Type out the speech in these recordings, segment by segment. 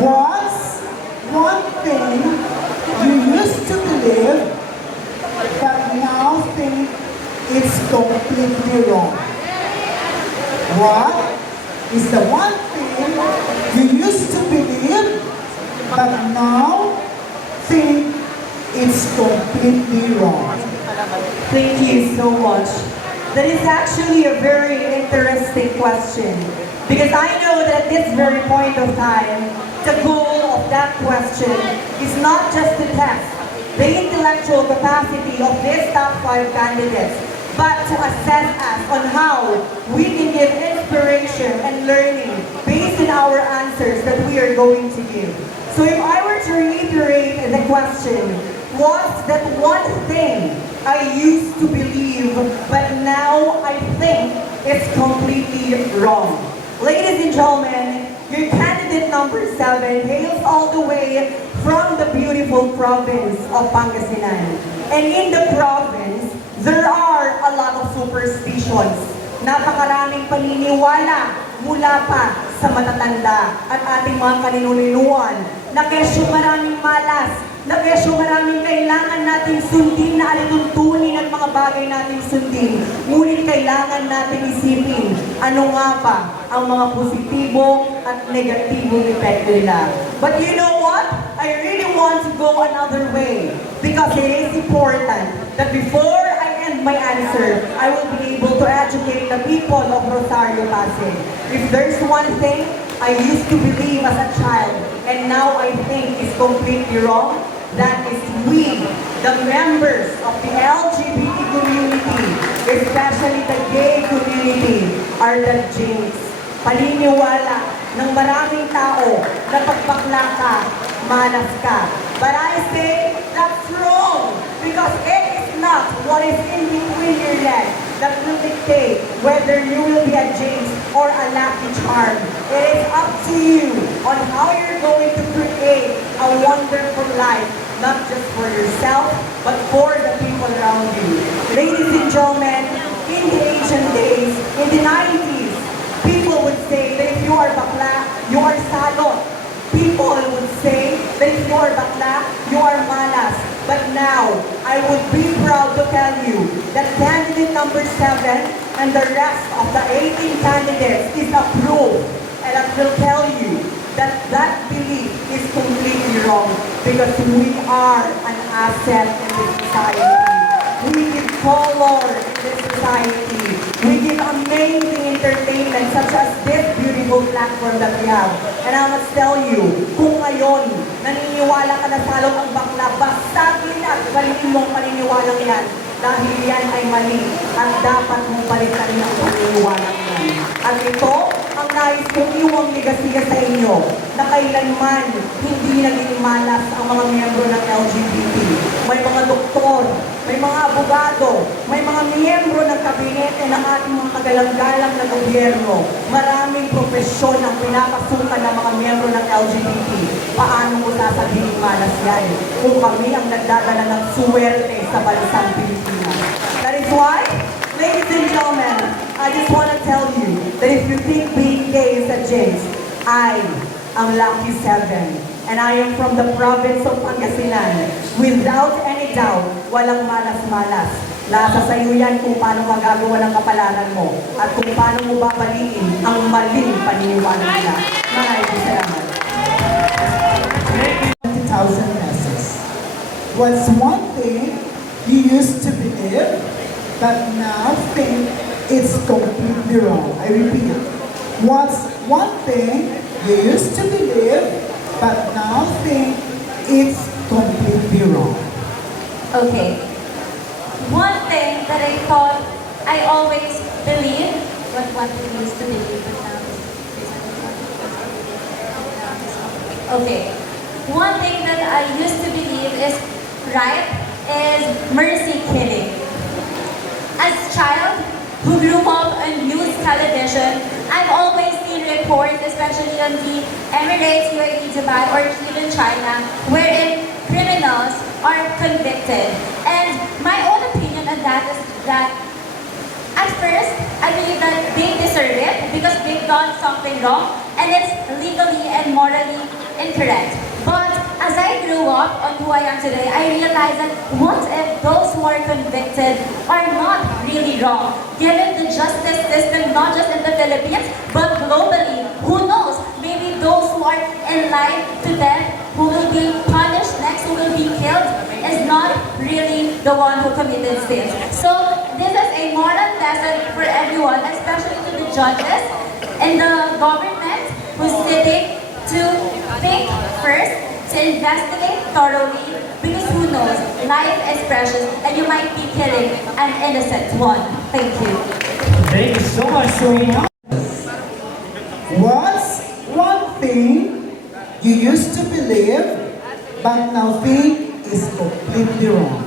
What's one thing you used to believe but now think it's completely wrong? What is the one thing you used to believe but now think it's completely wrong? Thank you so much. That is actually a very interesting question. Because I know that at this very point of time, the goal of that question is not just to test the intellectual capacity of these top 5 candidates, but to assess us on how we can give inspiration and learning based on our answers that we are going to give. So if I were to reiterate the question, what's that one thing I used to believe, but now I think it's completely wrong? Ladies and gentlemen, your candidate number 7 hails all the way from the beautiful province of Pangasinan. And in the province, there are a lot of superstitions. Napakaraming paniniwala mula pa sa matatanda at ating mga kanininuan na kesyo maraming malas, na kesyo maraming kailangan nating sundin na alituntunin at mga bagay nating sundin. Ngunit kailangan nating isipin ano nga ba ang mga positibo at negatibong epekto nila. But you know what? I really want to go another way because it is important that before I end my answer, I will be able to educate the people of Rosario Pasig. If there's one thing I used to believe as a child and now I think is completely wrong, that is we, the members of the LGBT community, especially the gay community, are the jinx. Paniniwala ng maraming tao na pagbakla ka, malas ka. But I say that's wrong because it is not what is in between your legs that will dictate whether you will be a jinx or a lucky charm. It is up to you on how you're going to create a wonderful life, not just for yourself, but for the people around you. Ladies and gentlemen, in the ancient days, in the 90s, people would say that if you are bakla, you are salot. People would say that if you are bakla, you are malas. But now, I would be proud to tell you that candidate number 7 and the rest of the 18 candidates is approved. And I will tell you that that belief is completely wrong because we are an asset in this society. We give color in this society. We give amazing entertainment such as this beautiful platform that we have. And I must tell you, kung ngayon naniniwala ka na salong ang bakla, basagin at balikin mong paniniwalang yan dahil yan ay mali at dapat mong balikan ang paniniwalang yan. At ito ang nais kong iwang ligasiya sa inyo na kailanman hindi naging malas ang mga miyembro ng LGBT. May mga doktor, may mga abogado, may mga miyembro ng kabinete ng ating mga kagalang-galang na gobyerno. Maraming profesyon ang pinapasukan ng mga miyembro ng LGBT. Paano mo sasabihin malas yan kung kami ang nagdadala ng suwerte sa bansang Pilipinas? That is why, ladies and gentlemen, I just want to tell you that if you think being gay is a jinx, I am lucky 7. And I am from the province of Pangasinan. Without any doubt, walang malas-malas. Nasa sayo yan kung paano magagawa ng kapalaran mo at kung paano mo babaliin ang maling paniniwala nila. Maraming salamat. 20,000 pesos. What's one thing you used to believe but now think it's completely wrong? I repeat. What's one thing you used to believe but now think it's completely wrong? Okay. One thing that I thought I always believed, what we used to believe, but now okay. One thing that I used to believe is right is mercy killing. As a child who grew up on news television, I've always seen reports, especially on the Emirates, UAE, Dubai, or even China, wherein criminals are convicted. And my own opinion on that is that at first, I believe that they deserve it because they've done something wrong and it's legally and morally incorrect. But as I grew up on who I am today, I realized that what if those who are convicted are not really wrong? Given the justice system, not just in the Philippines, but globally, who knows? Maybe those who are in line to death, who will be punished next, who will be killed, is not really the one who committed sins. So this is a moral lesson for everyone, especially to the judges and the government who's sitting to think first, to investigate thoroughly, because who knows, life is precious and you might be killing an innocent one. Thank you. Thank you so much, Serena. What's one thing you used to believe but now think is completely wrong?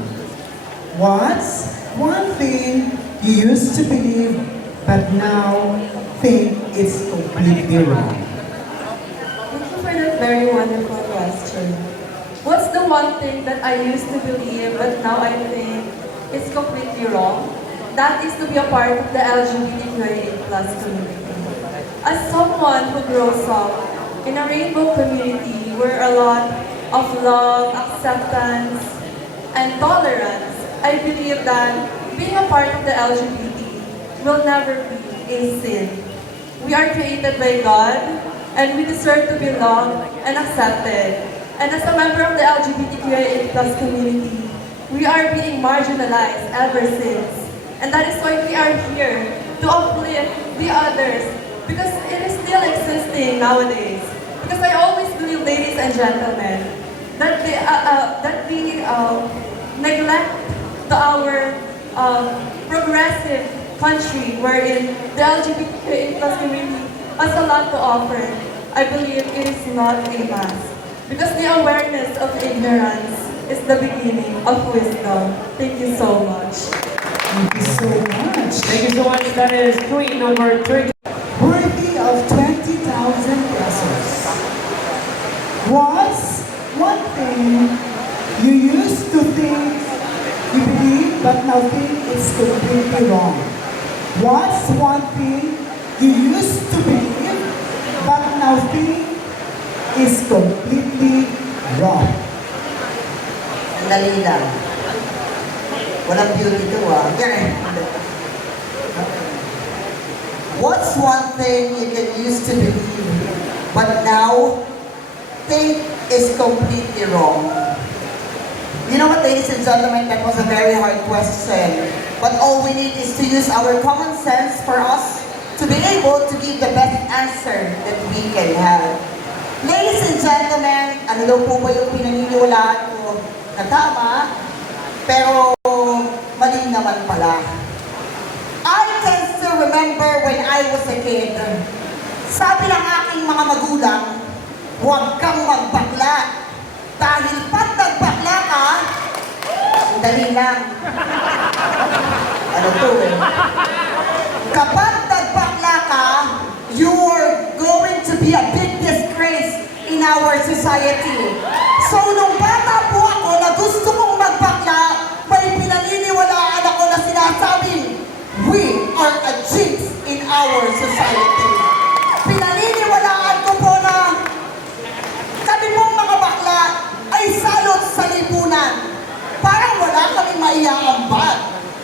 What's one thing you used to believe but now think it's completely wrong? Thank you for that very wonderful question. What's the one thing that I used to believe but now I think is completely wrong? That is to be a part of the LGBTQIA+ community. As someone who grows up in a rainbow community where a lot of love, acceptance, and tolerance, I believe that being a part of the LGBT will never be a sin. We are created by God, and we deserve to be loved and accepted. And as a member of the LGBTQIA+ community, we are being marginalized ever since. And that is why we are here to uplift the others, because it is still existing nowadays. Because I always believe, ladies and gentlemen, that we neglect our progressive country wherein the LGBTQIA+ community has a lot to offer. I believe it is not a must. Because the awareness of ignorance is the beginning of wisdom. Thank you so much. Thank you so much. Thank you so much. That is queen number 3. Worthy of 20,000 pesos. What's one thing you used to think you believe but now think it's completely wrong? What's one thing you used to believe but now think is completely wrong? Ang dali lang. Walang beauty to What's one thing you can used to believe, but now think is completely wrong? You know what, ladies and gentlemen, that was a very hard question. But all we need is to use our common sense for us to be able to give the best answer that we can have. Ladies and gentlemen, ano daw po ba yung pinaniniwalaan ko na tama, pero mali naman pala. I can still remember when I was a kid. Sabi ng aking mga magulang, huwag kang magbakla. Dahil pag nagbakla ka, dali lang. Ano to eh? Kapag nagbakla ka, you're going to be a big disgrace in our society. So nung bata po ako na gusto kong magbakla, may pinaniniwalaan ako na sinasabing, we are a jinx in our society. Pinaniniwalaan ko po na kami pong mga bakla ay salot sa lipunan. Parang wala kaming maiaambag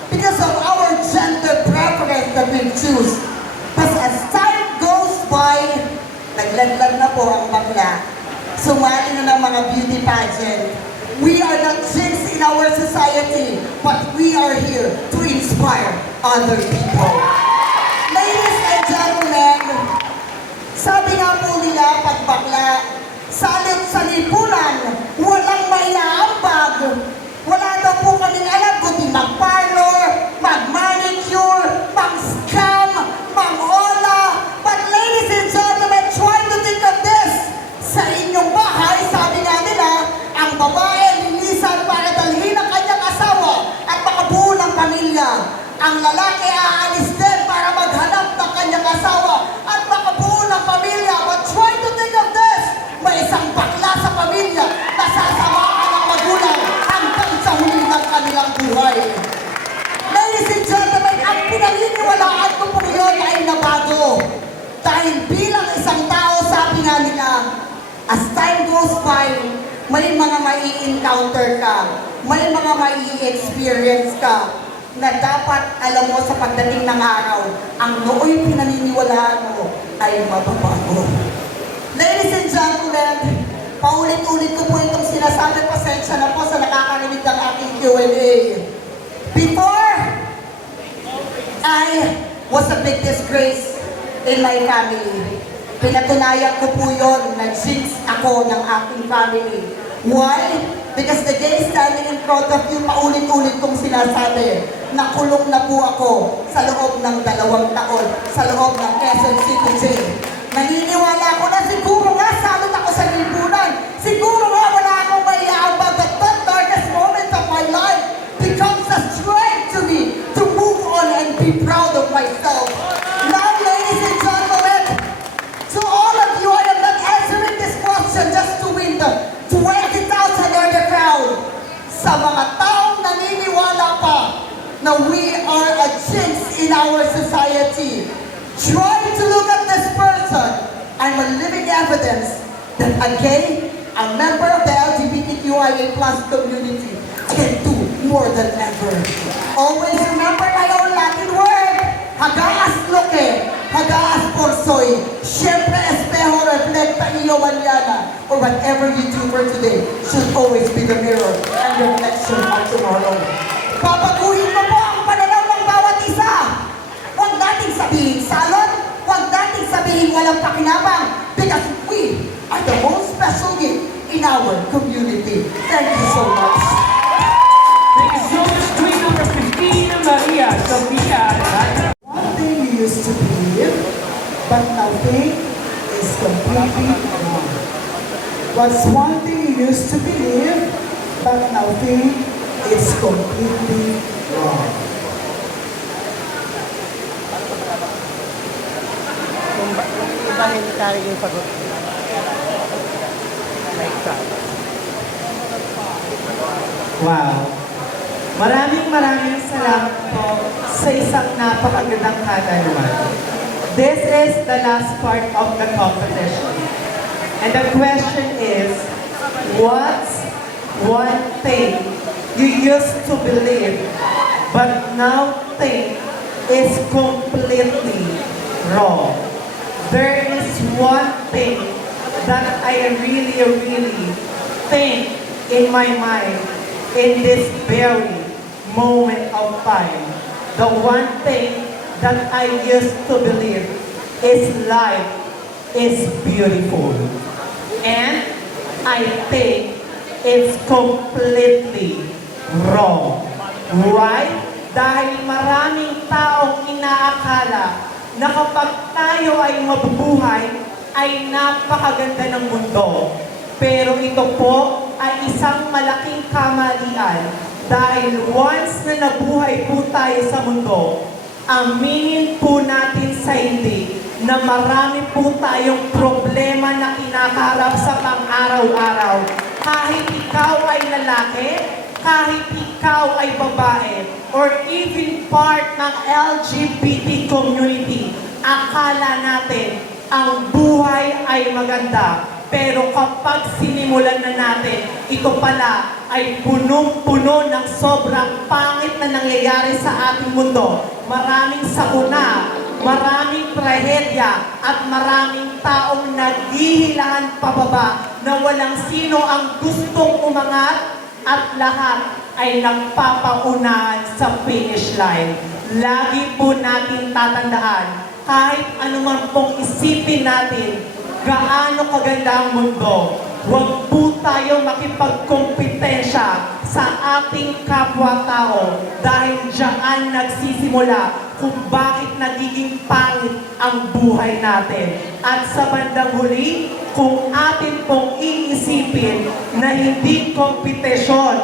because of our gender preference that we choose. But as time goes by, naglaglag na po ang bakla. Sumali na ng mga beauty pageant. We are not jinx in our society, but we are here to inspire other people. Ladies and gentlemen, sabi nga po nila, pag bakla, salit sa lipunan, walang maiaambag. Wala daw po kaming alam kundi mag-parlor, mag-manicure, mag-scam, mag-ola. But ladies and gentlemen, try to think of this. Sa inyong bahay, sabi nga nila, ang babae linisan para dalhin ang kanyang asawa at makabuo ng pamilya. Ang lalaki aalis din para maghanap ng kanyang asawa at makabuo ng pamilya. But try to think of this. May isang bakla sa pamilya na sasamahan ng magulang hanggang sa huli ng kanilang buhay. Ladies and gentlemen, ang pinaniniwalaan ko po yun ay nabago. Dahil bilang isang tao, sabi nga nila, as time goes by, may mga mai-encounter ka, may mga mai-experience ka, na dapat alam mo sa pagdating ng araw, ang nooy pinaniniwalaan mo ay mababago. Ladies and gentlemen, paulit-ulit ko po itong sinasabi, pasensya na po sa nakakarinig ng aking Q&A. Before, I was a big disgrace in my family. Pinatunayan ko po yun, nag-jinx ako ng aking family. Why? Because the day standing in front of you, paulit-ulit kong sinasabi, nakulong na po ako sa loob ng 2 taon, sa loob ng Quezon City Jail. Naniniwala ko na siguro nga salot ako sa lipunan. Siguro nga wala akong maiaambag, but that darkest moment of my life becomes a strength to me to move on and be proud of myself. Now, ladies and gentlemen, to all of you, I am not answering this question just to win the 20,000 or the crowd. Sa mga taong naniniwala pa na we are a jinx in our society, try to look at this person. I'm a living evidence that a gay, a member of the LGBTQIA+ community can do more than ever. Always remember my own Latin word, hagaas loke, hagaas porsoy. Siyempre, espejo reflecta iyo mañana, or whatever you do for today should always be the mirror and reflection of tomorrow. Papaguhin mo po ang pananaw ng bawat isa. Huwag nating sabihin salot, huwag nating sabihin walang pakinabang, because we are the most special gift in our community. Thank you so much. Thank you so much, queen number 15, Maria Sofia. One thing you used to believe, but now think is completely wrong. What's one thing you used to believe, but now think is completely wrong? Ibahin tayo yung sagot. Wow. Maraming salamat po sa isang napakagandang katanungan. This is the last part of the competition. And the question is, what's one thing you used to believe but now think is completely wrong? There is one thing that I really think in my mind in this very moment of time. The one thing that I used to believe is life is beautiful. And I think it's completely wrong. Why? Dahil maraming taong inaakala na kapag tayo ay mabubuhay, ay napakaganda ng mundo. Pero ito po ay isang malaking kamalian dahil once na nabuhay po tayo sa mundo, aminin po natin sa hindi na marami po tayong problema na kinakaharap sa pang-araw-araw. Kahit ikaw ay lalaki, kahit ikaw ay babae, or even part ng LGBT community, akala natin ang buhay ay maganda. Pero kapag sinimulan na natin, ito pala ay punong-puno ng sobrang pangit na nangyayari sa ating mundo. Maraming sakuna, maraming trahedya, at maraming taong naghihilahan pababa na walang sino ang gustong umangat at lahat ay nagpapaunahan sa finish line. Lagi po natin tatandaan, kahit anuman pong isipin natin, gaano kaganda ang mundo, huwag po tayo makipagkompetensya sa ating kapwa-tao dahil diyan nagsisimula kung bakit nagiging pangit ang buhay natin. At sa bandang huli, kung atin pong iisipin na hindi kompetisyon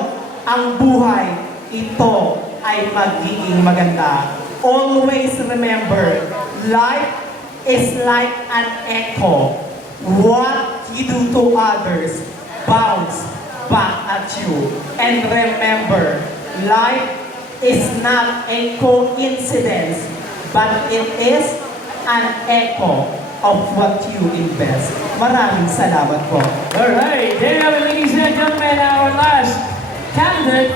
ang buhay, ito ay magiging maganda. Always remember, life is like an echo. What you do to others bounce back at you. And remember, life is not a coincidence, but it is an echo of what you invest. Maraming salamat po. Alright, there you have it, ladies and gentlemen, our last candidate